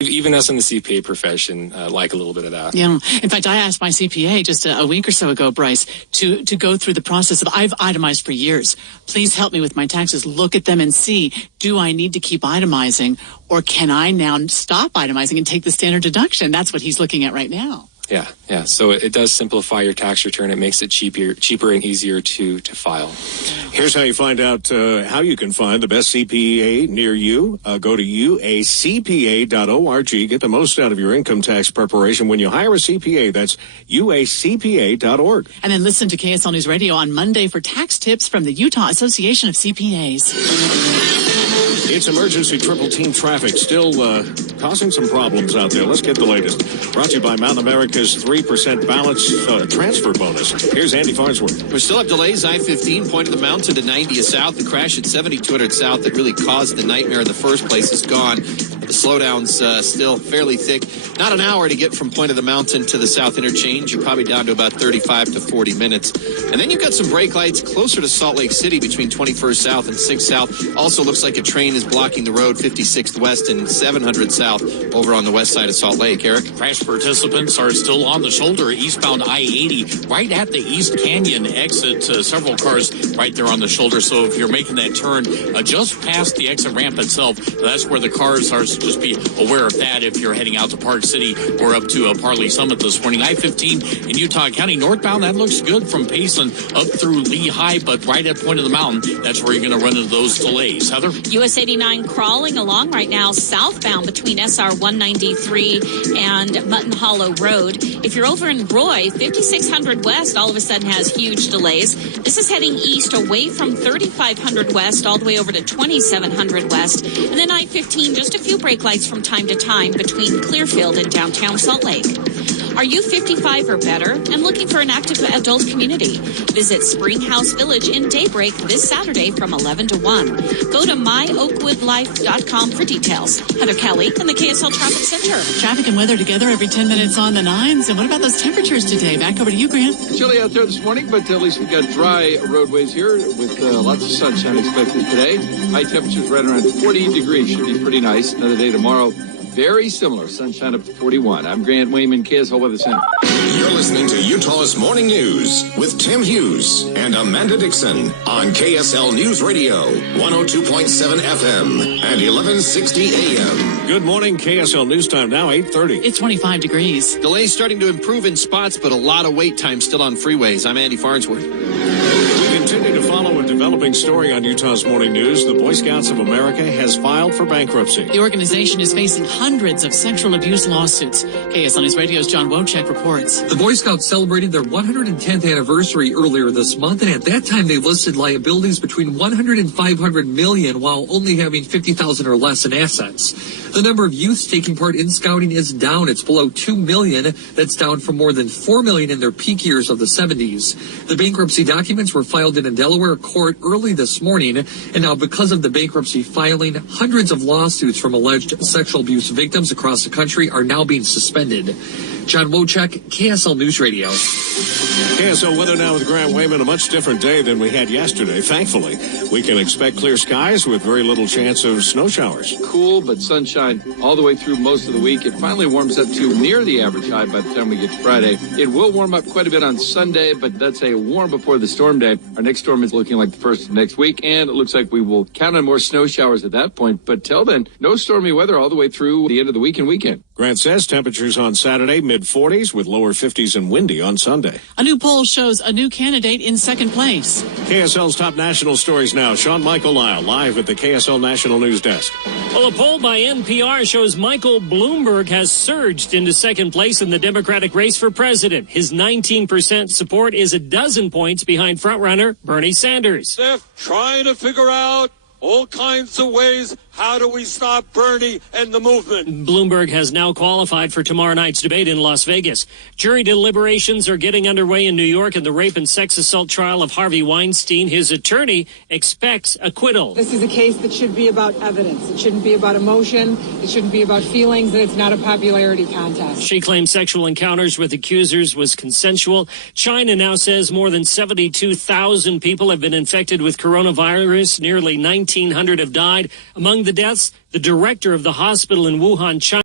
Even us in the CPA profession like a little bit of that. Yeah. In fact, I asked my CPA just a week or so ago, Bryce, to go through the process of, I've itemized for years. Please help me with my taxes. Look at them and see, do I need to keep itemizing, or can I now stop itemizing and take the standard deduction? That's what he's looking at right now. Yeah. So it does simplify your tax return. It makes it cheaper and easier to file. Here's how you find out how you can find the best CPA near you. Go to uacpa.org. Get the most out of your income tax preparation when you hire a CPA. That's uacpa.org. And then listen to KSL News Radio on Monday for tax tips from the Utah Association of CPAs. It's emergency triple team traffic still causing some problems out there. Let's get the latest. Brought to you by Mountain America's 3% balance transfer bonus. Here's Andy Farnsworth. We still have delays. I-15 pointing the mountain to 90 south. The crash at 7200 south that really caused the nightmare in the first place is gone. The slowdown's still fairly thick. Not an hour to get from Point of the Mountain to the South Interchange. You're probably down to about 35 to 40 minutes. And then you've got some brake lights closer to Salt Lake City between 21st South and 6th South. Also looks like a train is blocking the road 56th West and 700 South over on the west side of Salt Lake. Eric? Crash participants are still on the shoulder eastbound I-80 right at the East Canyon exit. Several cars right there on the shoulder. So if you're making that turn just past the exit ramp itself, that's where the cars are. So just be aware of that if you're heading out to Park City or up to Parley Summit this morning. I-15 in Utah County northbound, that looks good from Payson up through Lehigh, but right at Point of the Mountain, that's where you're going to run into those delays. Heather? US 89 crawling along right now southbound between SR 193 and Mutton Hollow Road. If you're over in Roy, 5600 West all of a sudden has huge delays. This is heading east away from 3500 West all the way over to 2700 West. And then I-15, just a few brake lights from time to time between Clearfield and downtown Salt Lake. Are you 55 or better and looking for an active adult community? Visit Springhouse Village in Daybreak this Saturday from 11 to 1. Go to myoakwoodlife.com for details. Heather Kelly in the KSL Traffic Center. Traffic and weather together every 10 minutes on the 9s. And what about those temperatures today? Back over to you, Grant. Chilly out there this morning, but at least we've got dry roadways here with lots of sunshine expected today. High temperatures right around 40 degrees. Should be pretty nice. Another day tomorrow. Very similar. Sunshine up to 41. I'm Grant Wayman, KSL Weather Center. You're listening to Utah's Morning News with Tim Hughes and Amanda Dixon on KSL News Radio, 102.7 FM and 1160 AM. Good morning. KSL News Time now, 8:30. It's 25 degrees. Delays starting to improve in spots, but a lot of wait time still on freeways. I'm Andy Farnsworth. We continue to follow a developing story on Utah's Morning News. The Boy Scouts of America has filed for bankruptcy. The organization is facing hundreds of sexual abuse lawsuits. KSL News Radio's John Wojcik reports. The Boy Scouts celebrated their 110th anniversary earlier this month, and at that time they listed liabilities between 100 and 500 million while only having 50,000 or less in assets. The number of youths taking part in scouting is down. It's below 2 million. That's down from more than 4 million in their peak years of the 70s. The bankruptcy documents were filed in a Delaware court early this morning, and now because of the bankruptcy filing, hundreds of lawsuits from alleged sexual abuse victims across the country are now being suspended. John Wojcik, KSL News Radio. KSL weather now with Grant Wayman. A much different day than we had yesterday. Thankfully, we can expect clear skies with very little chance of snow showers. Cool, but sunshine all the way through most of the week. It finally warms up to near the average high by the time we get to Friday. It will warm up quite a bit on Sunday, but that's a warm before the storm day. Our next storm is looking like the first of next week, and it looks like we will count on more snow showers at that point. But till then, no stormy weather all the way through the end of the week and weekend. Grant says temperatures on Saturday, mid-40s with lower 50s and windy on Sunday. A new poll shows a new candidate in second place. KSL's top national stories now. Sean Michael Lyle, live at the KSL National News Desk. Well, a poll by NPR shows Michael Bloomberg has surged into second place in the Democratic race for president. His 19% support is a dozen points behind frontrunner Bernie Sanders. They're trying to figure out all kinds of ways. How do we stop Bernie and the movement? Bloomberg has now qualified for tomorrow night's debate in Las Vegas. Jury deliberations are getting underway in New York in the rape and sex assault trial of Harvey Weinstein. His attorney expects acquittal. This is a case that should be about evidence. It shouldn't be about emotion. It shouldn't be about feelings, and it's not a popularity contest. She claims sexual encounters with accusers was consensual. China now says more than 72,000 people have been infected with coronavirus. Nearly 1,900 have died. Among the deaths, the director of the hospital in Wuhan, China.